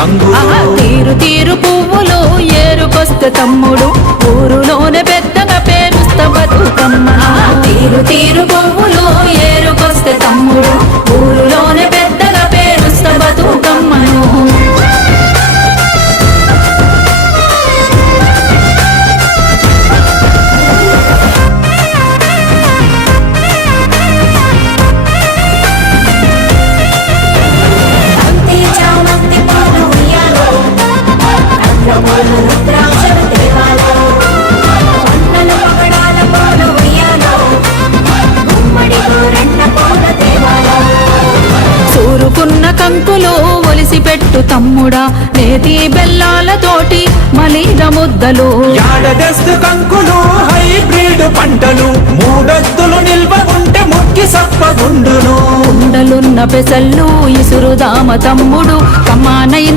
రంగు తీరు తీరు పువ్వులు ఏరుకొస్తే తమ్ముడు ఊరులోనే పెద్దగా పేరుస్తా బతుకమ్మ తీరు తీరు పువ్వులు ఏరుకొస్తే తమ్ముడు ఊరులోనే పెద్దగా పేరుస్తా బతుకమ్మను సూరుకున్న కంకులు ఒలిసిపెట్టు తమ్ముడా నేతి బెల్లాలతోటి మలీద ముద్దలు యాడదస్తు కంకులు హైబ్రిడ్ పంటలు మూడొత్తులు నిల్వ ఉంటే ముక్కి సప్పగుండును ఉండలున్న పెసళ్ళు ఇసురుదామ తమ్ముడు కమానైన